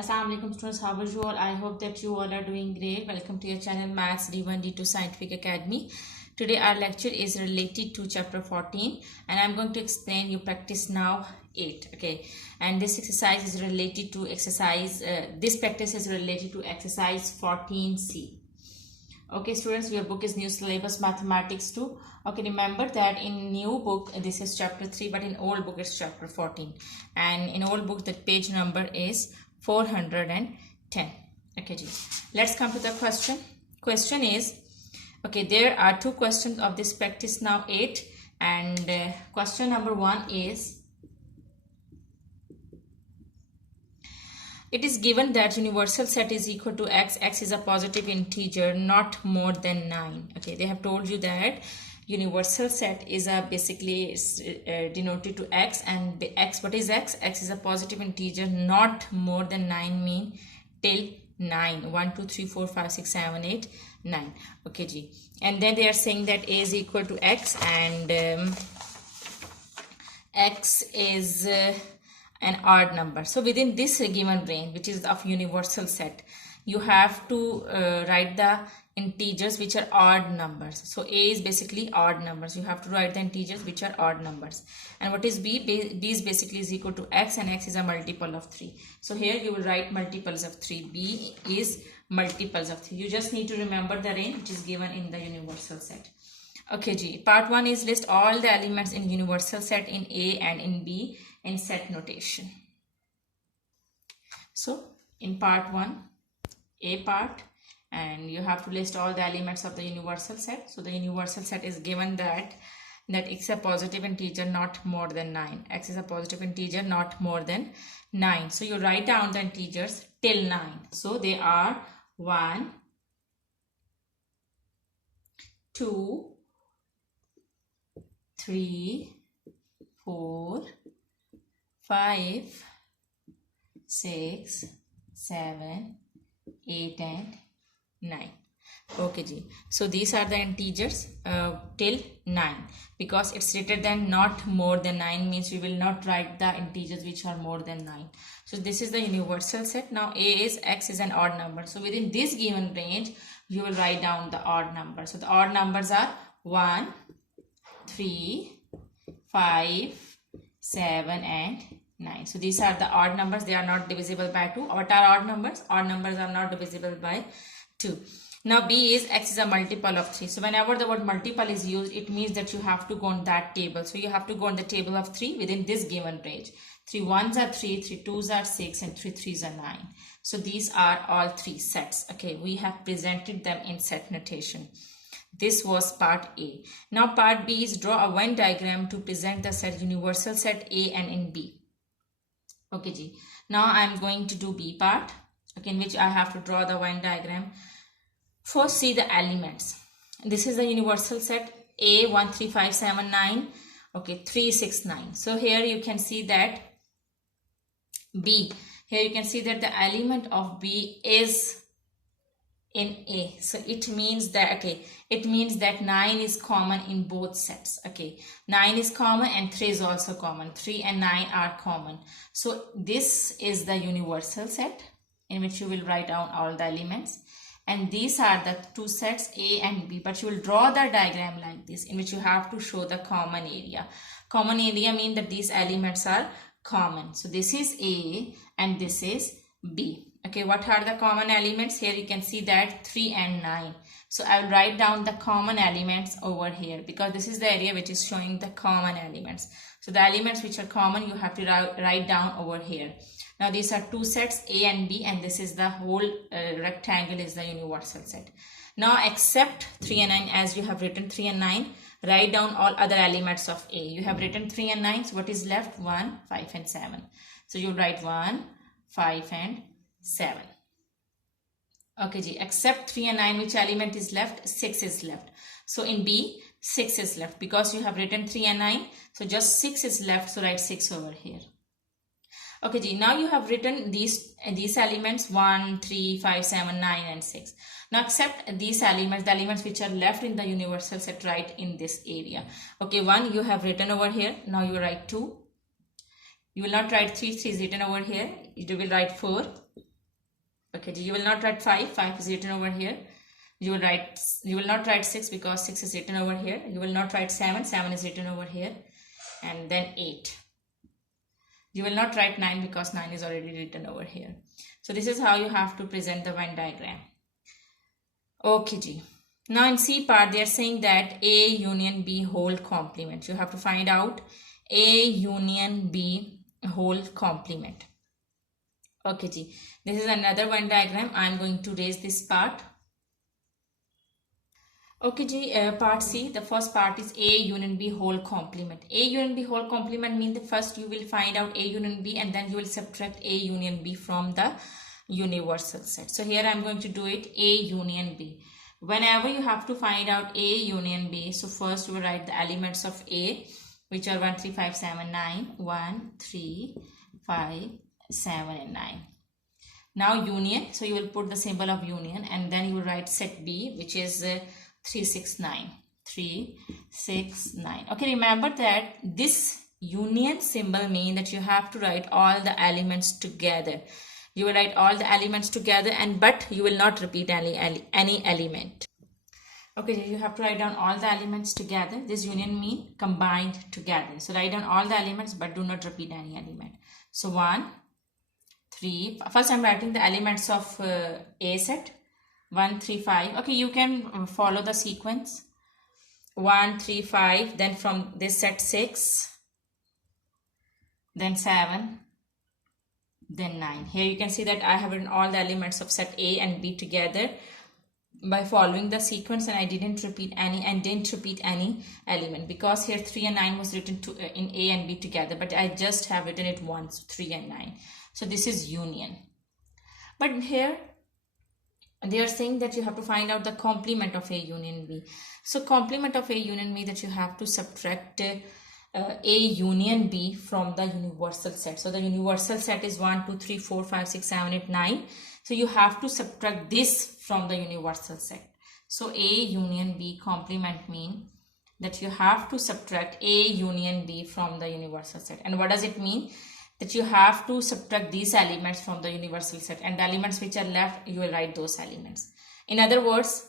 Assalamu alaikum students, how are you all? I hope that you all are doing great. Welcome to your channel Maths D1 D2 Scientific Academy. Today our lecture is related to chapter 14 and I'm going to explain you practice now 8. Okay, and this exercise is related to this practice is related to exercise 14C. Okay students, your book is New Syllabus Mathematics 2. Okay, remember that in new book this is chapter 3, but in old book it's chapter 14, and in old book the page number is 410. Okay ji, let's come to the question. Question is, okay, there are two questions of this practice now 8, and question number 1 is, it is given that universal set is equal to x. X is a positive integer not more than 9. Okay, they have told you that universal set is a basically denoted to x, and x, what is x? X is a positive integer not more than 9, mean till 9. 1 2 3 4 5 6 7 8 9. Okay ji, and then they are saying that a is equal to x, and x is an odd number. So within this given range, which is of universal set, you have to write the integers which are odd numbers. So a is basically odd numbers. You have to write the integers which are odd numbers. And what is b? B is basically is equal to x, and x is a multiple of 3. So here you will write multiples of 3. B is multiples of 3. You just need to remember the range which is given in the universal set. Okay ji, part 1 is list all the elements in universal set in A and in B in set notation. So in part 1, A part, and you have to list all the elements of the universal set. So the universal set is given that x is a positive integer not more than 9. X is a positive integer not more than 9. So you write down the integers till 9. So they are 1, 2, 3, 4, 5, 6, 7, 8 and 9. Okay ji, so these are the integers till 9, because it's greater than not more than 9 means we will not write the integers which are more than 9. So this is the universal set. Now a is, x is an odd number, so within this given range you will write down the odd number. So the odd numbers are 1, 3, 5, 7 and 9. So these are the odd numbers. They are not divisible by 2. What are odd numbers? Odd numbers are not divisible by 2. Now b is, x is a multiple of 3. So whenever the word multiple is used, it means that you have to go on that table. So you have to go on the table of 3 within this given range. 3 1s are 3, 3 2s are 6 and 3 3s are 9. So these are all 3 sets. Okay, we have presented them in set notation. This was part A. Now part B is draw a Venn diagram to present the set universal set A and in B. Okay ji. Now I am going to do B part, okay, in which I have to draw the Venn diagram. First see the elements. This is the universal set A 1 3 5 7 9. Okay, 3 6 9. So here you can see that B. Here you can see that the element of B is in A. So it means that, okay, it means that 9 is common in both sets. Okay, 9 is common and 3 is also common. 3 and 9 are common. So this is the universal set in which you will write down all the elements, and these are the two sets A and B, but you will draw the diagram like this in which you have to show the common area. Common area means that these elements are common. So this is A and this is B. Okay, what are the common elements? Here you can see that 3 and 9. So I will write down the common elements over here, because this is the area which is showing the common elements. So the elements which are common you have to write down over here. Now these are two sets A and B, and this is the whole rectangle is the universal set. Now except 3 and 9, as you have written 3 and 9, write down all other elements of A. You have written 3 and 9, so what is left? 1, 5 and 7. So you write 1, 5 and 7. Okay ji, except 3 and 9, which element is left? 6 is left. So in B, 6 is left because you have written 3 and 9. So just 6 is left, so write 6 over here. Okay ji, now you have written these elements 1, 3, 5, 7, 9 and 6. Now accept these elements, the elements which are left in the universal set, right in this area. Okay, 1 you have written over here. Now you write 2. You will not write 3, 3 is written over here. You will write 4. Okay, you will not write 5, 5 is written over here. You will not write 6 because 6 is written over here. You will not write 7, 7 is written over here. And then 8. You will not write 9 because 9 is already written over here. So this is how you have to present the Venn diagram. Okay, G. Now in C part, they are saying that A union B whole complement. You have to find out A union B whole complement. Okay, G. This is another Venn diagram. I am going to raise this part. Okay, G. Part C, the first part is A union B whole complement. A union B whole complement means the first you will find out A union B and then you will subtract A union B from the universal set. So here I am going to do it A union B. Whenever you have to find out A union B, so first you will write the elements of A, which are 1, 3, 5, 7, 9. 1, 3, 5, 7 and 9. Now union, so you will put the symbol of union and then you will write set B, which is 3, 6, 9. 3, 6, 9. Okay, remember that this union symbol means that you have to write all the elements together. You will write all the elements together but you will not repeat any element. Okay, you have to write down all the elements together. This union means combined together. So write down all the elements but do not repeat any element. So 1, 3. First I am writing the elements of A set. 1, 3, 5. Okay, you can follow the sequence. 1, 3, 5. Then from this set 6. Then 7. Then 9. Here you can see that I have written all the elements of set A and B together by following the sequence, and I didn't repeat any element because here 3 and 9 was written in A and B together, but I just have written it once, 3 and 9. So this is union. But here they are saying that you have to find out the complement of A union B. So complement of A union B, that you have to subtract A union B from the universal set. So the universal set is 1, 2, 3, 4, 5, 6, 7, 8, 9. So you have to subtract this from the universal set. So A union B complement mean that you have to subtract A union B from the universal set. And what does it mean? That you have to subtract these elements from the universal set, and the elements which are left, you will write those elements. In other words,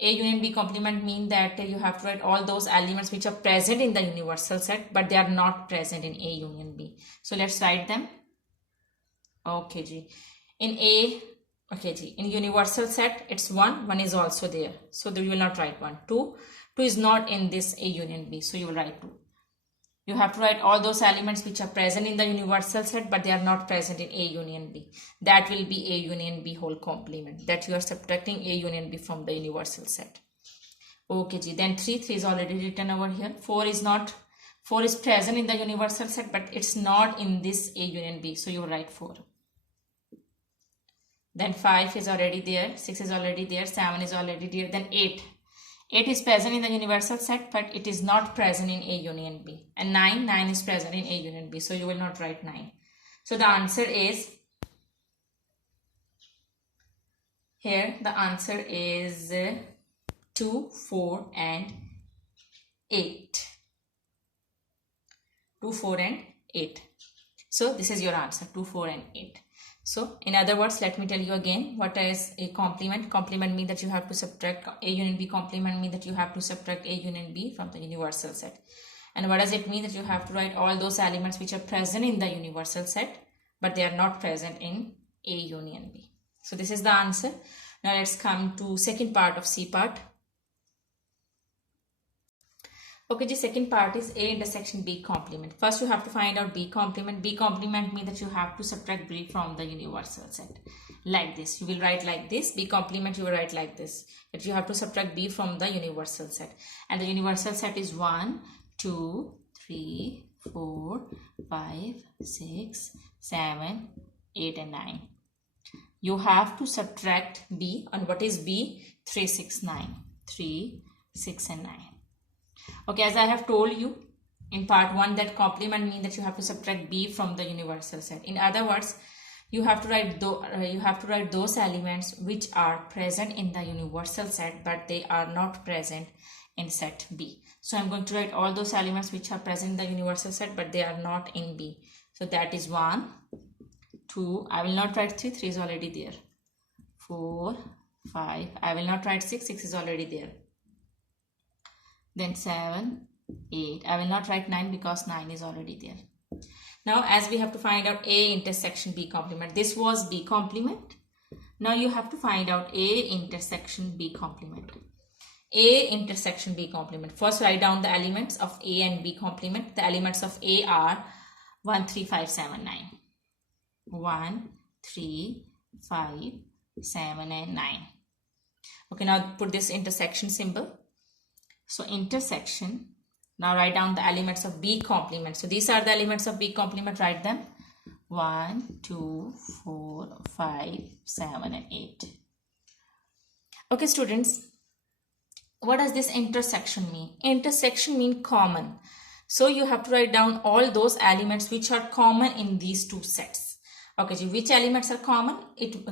A union B complement mean that you have to write all those elements which are present in the universal set, but they are not present in A union B. So let's write them. Okay, G. In universal set, it's 1, 1 is also there. So you will not write 1. 2 is not in this A union B. So you will write 2. You have to write all those elements which are present in the universal set, but they are not present in A union B. That will be A union B whole complement, that you are subtracting A union B from the universal set. Okay, G. Then 3 is already written over here. 4 is present in the universal set, but it's not in this A union B. So you will write 4. Then 5 is already there. 6 is already there. 7 is already there. Then 8. 8 is present in the universal set, but it is not present in A union B. And 9 is present in A union B. So you will not write 9. So the answer is, here the answer is 2, 4 and 8. 2, 4 and 8. So this is your answer, 2, 4 and 8. So in other words, let me tell you again what is a complement. Complement means that you have to subtract A union B. Complement means that you have to subtract A union B from the universal set. And what does it mean? That you have to write all those elements which are present in the universal set, but they are not present in A union B. So this is the answer. Now let's come to second part of C part. Okay, the second part is A intersection B complement. First you have to find out B complement. B complement means that you have to subtract B from the universal set. Like this. You will write like this. B complement you will write like this. That you have to subtract B from the universal set. And the universal set is 1, 2, 3, 4, 5, 6, 7, 8 and 9. You have to subtract B. And what is B? 3, 6, 9. 3, 6 and 9. Okay, as I have told you in part 1 that complement means that you have to subtract B from the universal set. In other words, you have to write those elements which are present in the universal set, but they are not present in set B. So I'm going to write all those elements which are present in the universal set, but they are not in B. So that is 1, 2. I will not write 3. 3 is already there. 4, 5. I will not write 6. 6 is already there. Then 7, 8. I will not write 9 because 9 is already there. Now as we have to find out A intersection B complement. This was B complement. Now you have to find out A intersection B complement. A intersection B complement. First write down the elements of A and B complement. The elements of A are 1, 3, 5, 7, 9. 1, 3, 5, 7 and 9. Okay, now put this intersection symbol. So intersection. Now write down the elements of B complement. So these are the elements of B complement. Write them. 1, 2, 4, 5, 7 and 8. Okay students, what does this intersection mean? Intersection means common. So you have to write down all those elements which are common in these two sets. Okay, which elements are common?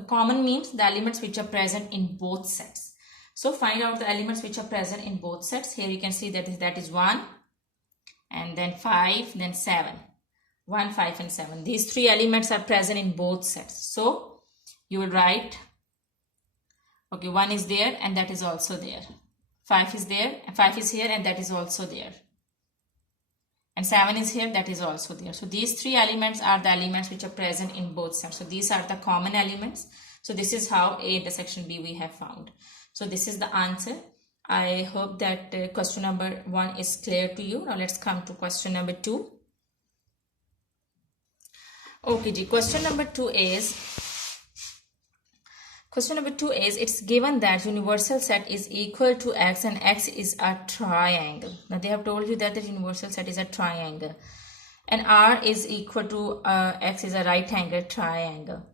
Common means the elements which are present in both sets. So find out the elements which are present in both sets. Here you can see that is 1 and then 5, then 7. 1, 5 and 7. These three elements are present in both sets. So you will write, okay, 1 is there and that is also there. 5 is there, 5 is here and that is also there. And 7 is here, that is also there. So these three elements are the elements which are present in both sets. So these are the common elements. So this is how A intersection B we have found. So this is the answer. I hope that question number 1 is clear to you. Now let's come to question number 2. Okay, question number 2 is, it's given that universal set is equal to X and X is a triangle. Now they have told you that the universal set is a triangle and R is equal to X is a right angle triangle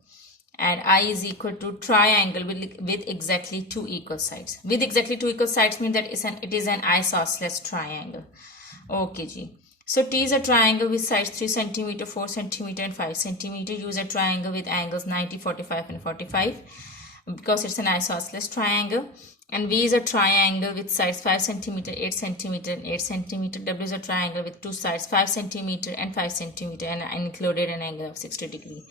and I is equal to triangle with exactly 2 equal sides. With exactly 2 equal sides means that it is an isosceles triangle. Okay, G. So T is a triangle with sides 3 cm, 4 cm and 5 cm. Use a triangle with angles 90, 45 and 45 because it's an isosceles triangle. And V is a triangle with sides 5 cm, 8 cm and 8 cm. W is a triangle with 2 sides 5 cm and 5 cm and included an angle of 60 degrees.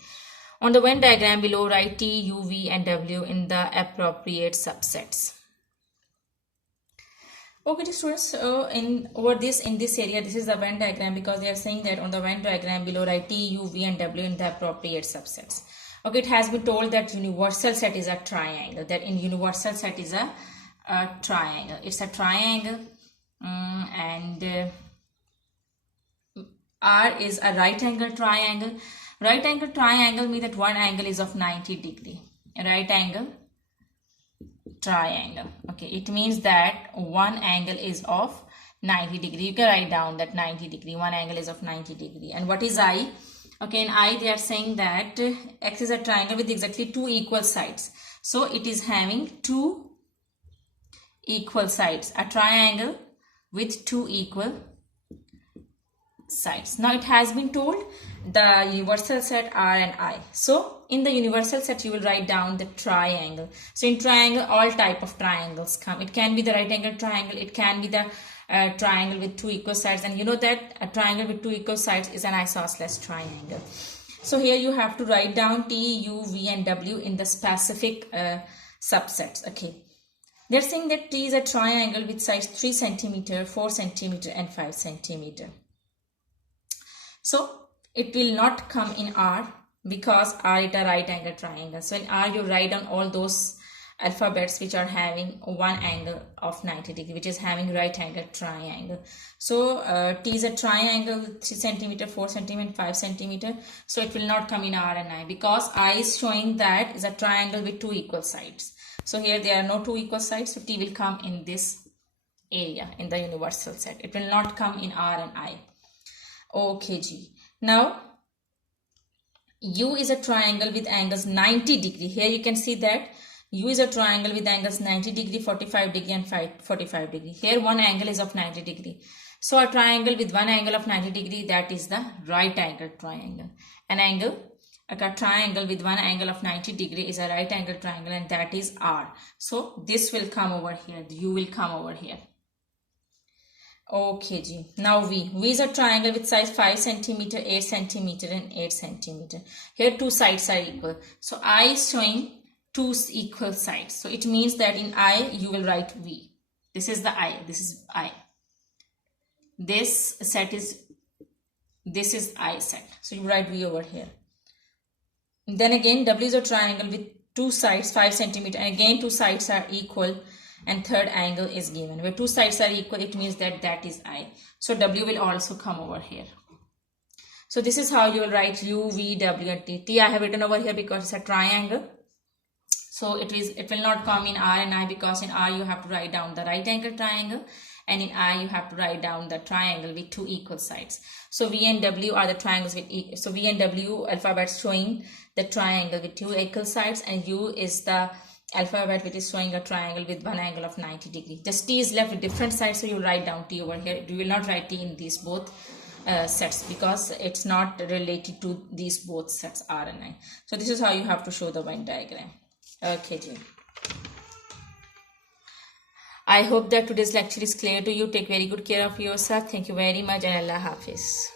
On the Venn diagram below, write T, U, V and W in the appropriate subsets. Okay students, in this area, this is the Venn diagram because they are saying that on the Venn diagram below write T, U, V and W in the appropriate subsets. Okay, it has been told that universal set is a triangle. That in universal set is a triangle. It's a triangle and R is a right angle triangle. Right angle triangle means that one angle is of 90 degrees. Right angle triangle. Okay, it means that one angle is of 90 degrees. You can write down that 90 degrees. One angle is of 90 degrees. And what is I? Okay, in I they are saying that X is a triangle with exactly 2 equal sides. So it is having 2 equal sides. A triangle with 2 equal sides. Now it has been told the universal set R and I. So in the universal set you will write down the triangle. So in triangle all type of triangles come. It can be the right angle triangle. It can be the triangle with 2 equal sides, and you know that a triangle with 2 equal sides is an isosceles triangle. So here you have to write down T, U, V and W in the specific subsets. Okay, they're saying that T is a triangle with sides 3 cm, 4 cm and 5 cm. So it will not come in R because R is a right angle triangle. So in R you write down all those alphabets which are having one angle of 90 degrees, which is having right angle triangle. So T is a triangle with 3 cm, 4 cm and 5 cm. So it will not come in R and I because I is showing that is a triangle with 2 equal sides. So here there are no 2 equal sides. So T will come in this area in the universal set. It will not come in R and I. Okay, G. Now U is a triangle with angles 90 degrees. Here you can see that U is a triangle with angles 90 degree, 45 degree and 45 degree. Here one angle is of 90 degree. So a triangle with one angle of 90 degree, that is the right angle triangle. A triangle with one angle of 90 degree is a right angle triangle, and that is R. So this will come over here. U will come over here. Okay, ji. Now V. V is a triangle with size 5 centimeter, 8 centimeter, and 8 centimeter. Here two sides are equal. So I is showing two equal sides. So it means that in I you will write V. This is the I. This is I. This is I set. So you write V over here. Then again W is a triangle with two sides 5 centimeter, and again two sides are equal, and third angle is given. Where two sides are equal, it means that that is I. So W will also come over here. So this is how you will write U, V, W, and T. T I have written over here because it's a triangle. So it will not come in R and I, because in R you have to write down the right angle triangle, and in I you have to write down the triangle with two equal sides. So V and W are the triangles with so V and W alphabets showing the triangle with two equal sides, and U is the alphabet which is showing a triangle with one angle of 90 degrees. Just T is left with different sides, so you write down T over here. You will not write T in these both sets, because it's not related to these both sets R and I. So this is how you have to show the Venn diagram. Okay, ji. I hope that today's lecture is clear to you. Take very good care of yourself. Thank you very much, and Allah Hafiz.